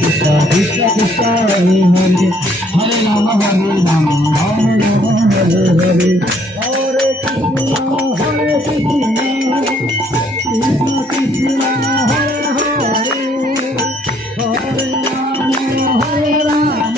Krishna Krishna Hare Hare Hare Rama Hare Rama Rama Rama Hare Hare Hare Krishna Hare Krishna Krishna Krishna Hare Hare Hare Rama Hare Rama